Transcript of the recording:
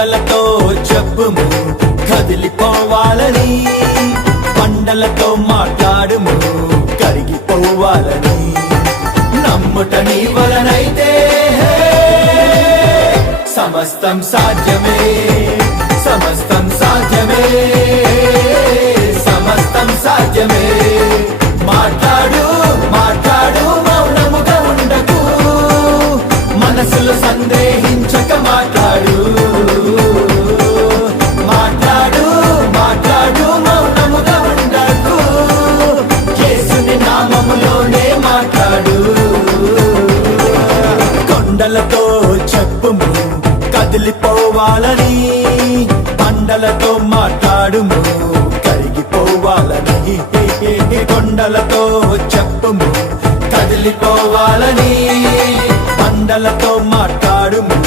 కొండలతో చెప్పుము కదిలిపోవాలని, కొండలతో మాట్లాడుము కరిగిపోవాలని. నమ్ముట నీ వలనైతే సమస్తం సాధ్యమే, సమస్తం సాధ్యమే, సమస్తం సాధ్యమే. మాట్లాడు మాట్లాడు మౌనముగా ఉండకు, మనసులో సందేహించక మాట్లాడు. మాట్లాడు మాట్లాడు మౌనముగా ఉండకు, యేసుని నామములోనే మాట్లాడు. కొండలతో చెప్పుము కదిలిపోవాలని, కొండలతో మాట్లాడుము కరిగిపోవాలని. కొండలతో చెప్పుము కదిలిపోవాలని, కొండలతో మాట్లాడుము